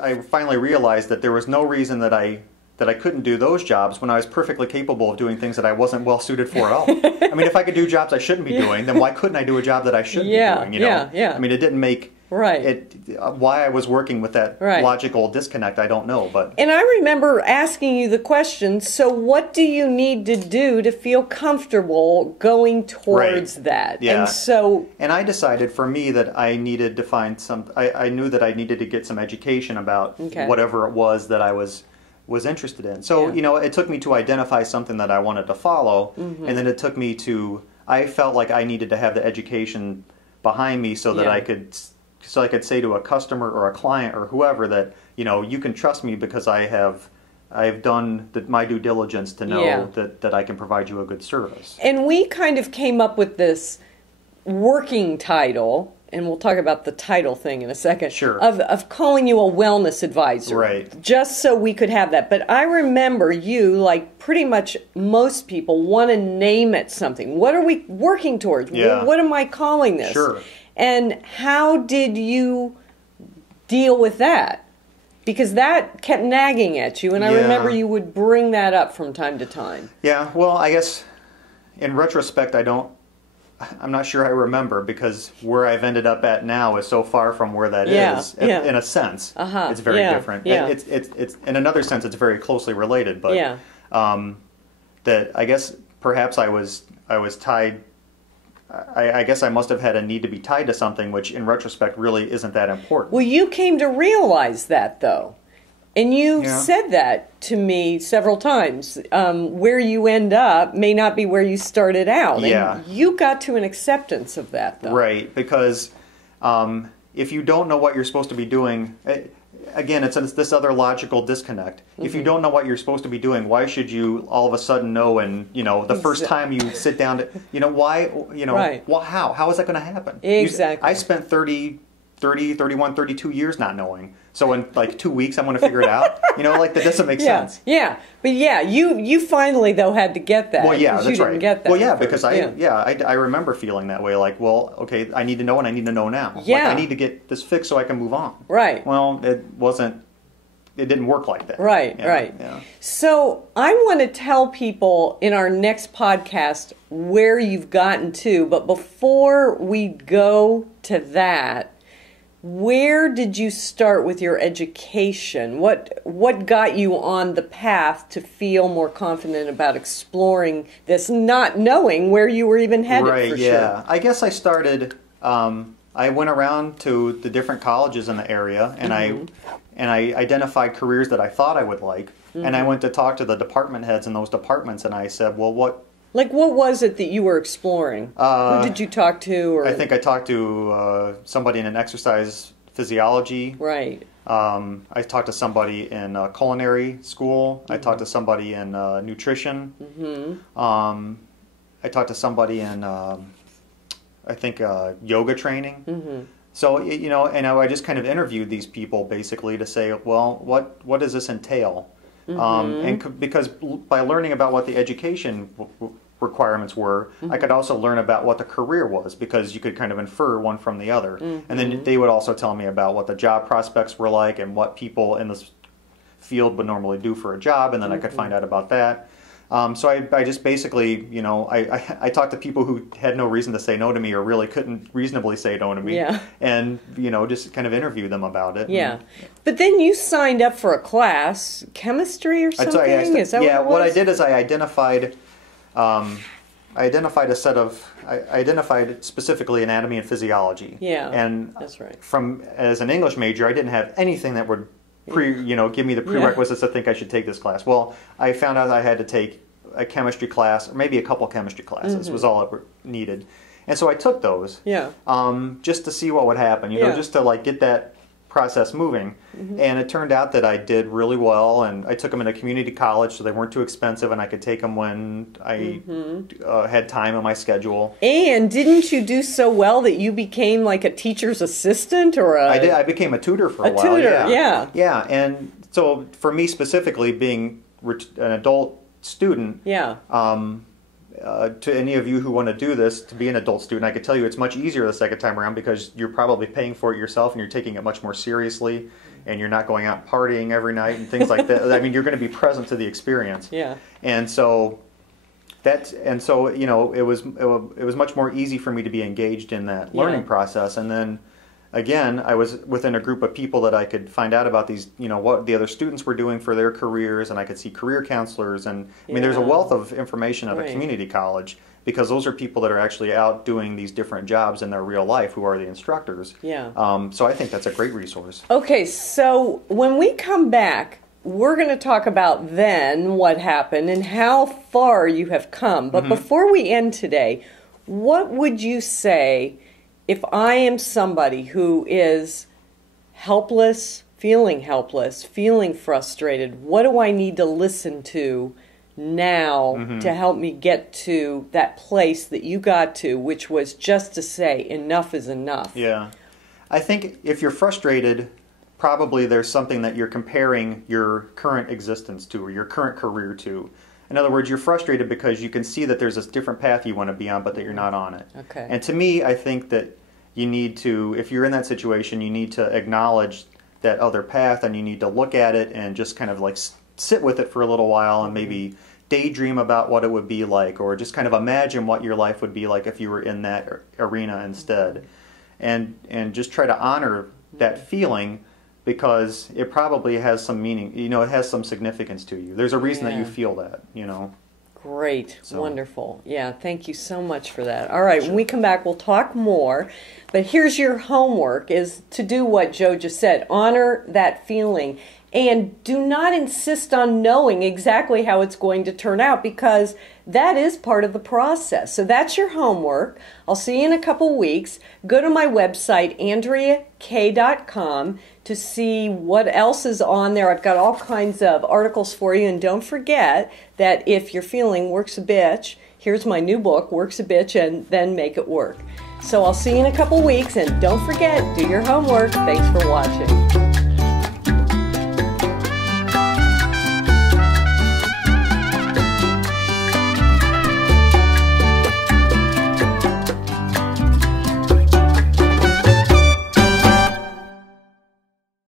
I finally realized that there was no reason that I couldn't do those jobs when I was perfectly capable of doing things that I wasn't well suited for at all. I mean, if I could do jobs I shouldn't be doing, then why couldn't I do a job that I should be doing? You know? Yeah. I mean, it didn't make why I was working with that logical disconnect, I don't know. But and I remember asking you the question, so what do you need to do to feel comfortable going towards that? Yeah. And I decided for me that I needed to find I knew that I needed to get some education about whatever it was that I was interested in. So, you know, it took me to identify something that I wanted to follow, and then it took me to, I felt like I needed to have the education behind me so that I could say to a customer or a client or whoever that, you know, you can trust me because I've done my due diligence to know that I can provide you a good service. And we kind of came up with this working title, and we'll talk about the title thing in a second, of calling you a wellness advisor. Right. Just so we could have that. But I remember you, like pretty much most people, want to name it something. What are we working towards? Yeah. What am I calling this? Sure. And how did you deal with that? Because that kept nagging at you, and I remember you would bring that up from time to time. Yeah, well, I guess in retrospect, I'm not sure I remember, because where I've ended up at now is so far from where that is. In a sense, it's very different. Yeah. It's in another sense, it's very closely related. But that I guess perhaps I was tied. I guess I must have had a need to be tied to something, which in retrospect really isn't that important. Well, you came to realize that, though. And you said that to me several times. Where you end up may not be where you started out. Yeah. And you got to an acceptance of that, though. Right, because if you don't know what you're supposed to be doing, again, it's this other logical disconnect. If you don't know what you're supposed to be doing, why should you all of a sudden know? And you know, the first time you sit down to, you know, why, you know, well, how is that going to happen? Exactly. I spent 31, 32 years not knowing. So in like 2 weeks, I'm going to figure it out. You know, like that doesn't make sense. Yeah, but you finally though had to get that. Well, yeah, that's you right. Didn't get that well, yeah, first. because I remember feeling that way. Like, well, okay, I need to know, and I need to know now. Yeah. Like, I need to get this fixed so I can move on. Right. Well, it didn't work like that. Right. Yeah. So I want to tell people in our next podcast where you've gotten to, but before we go to that, where did you start with your education? What got you on the path to feel more confident about exploring this, not knowing where you were even headed for sure? I guess I started, I went around to the different colleges in the area, and I identified careers that I thought I would like, and I went to talk to the department heads in those departments, and I said, well, what was it that you were exploring? Who did you talk to? Or? I think I talked to somebody in an exercise physiology. Right. I talked to somebody in culinary school. I talked to somebody in nutrition. I talked to somebody in, I think, yoga training. So, you know, and I just kind of interviewed these people basically to say, well, what does this entail? Because by learning about what the education requirements were, I could also learn about what the career was, because you could kind of infer one from the other. And then they would also tell me about what the job prospects were like and what people in this field would normally do for a job, and then I could find out about that. So I just basically, you know, I talked to people who had no reason to say no to me, or really couldn't reasonably say no to me, and, you know, just kind of interview them about it. Yeah. But then you signed up for a class, chemistry or something? Is that what it was? What I did is I identified a set of, I identified specifically anatomy and physiology. Yeah, and that's right. As an English major, I didn't have anything that would give me the prerequisites to think I should take this class. Well, I found out I had to take a chemistry class, or maybe a couple chemistry classes was all I needed. And so I took those just to see what would happen, you know, just to like get that process moving. And it turned out that I did really well, and I took them in a community college, so they weren't too expensive, and I could take them when I had time on my schedule. And didn't you do so well that you became like a teacher's assistant, or a... I did. I became a tutor for a while. Yeah. And so for me specifically, being an adult student, to any of you who want to do this, to be an adult student, I could tell you it's much easier the second time around because you're probably paying for it yourself and you're taking it much more seriously, and you're not going out partying every night and things like that. I mean, you're going to be present to the experience. Yeah. And so you know, it was much more easy for me to be engaged in that learning process. And then again, I was within a group of people that I could find out about these, you know, what the other students were doing for their careers, and I could see career counselors. And I mean, there's a wealth of information at a community college, because those are people that are actually out doing these different jobs in their real life, who are the instructors. Yeah. So I think that's a great resource. Okay, so when we come back, we're going to talk about then what happened and how far you have come. But before we end today, what would you say if I am somebody who is helpless, feeling frustrated? What do I need to listen to now to help me get to that place that you got to, which was just to say enough is enough? Yeah. I think if you're frustrated, probably there's something that you're comparing your current existence to, or your current career to. In other words, you're frustrated because you can see that there's this different path you want to be on, but that you're not on it. Okay. And to me, I think that you need to, if you're in that situation, you need to acknowledge that other path, and you need to look at it and just kind of like sit with it for a little while, and maybe daydream about what it would be like, or just kind of imagine what your life would be like if you were in that arena instead. And just try to honor that feeling, because it probably has some meaning, you know, it has some significance to you. There's a reason that you feel that, you know. Great. Wonderful. Yeah, thank you so much for that. All right, when we come back, we'll talk more. But here's your homework, is to do what Joe just said. Honor that feeling. And do not insist on knowing exactly how it's going to turn out, because that is part of the process. So that's your homework. I'll see you in a couple weeks. Go to my website, AndreaK.com, to see what else is on there. I've got all kinds of articles for you. And don't forget that if you're feeling work's a bitch, here's my new book, Work's a Bitch, and Then Make It Work. So I'll see you in a couple weeks. And don't forget, do your homework. Thanks for watching.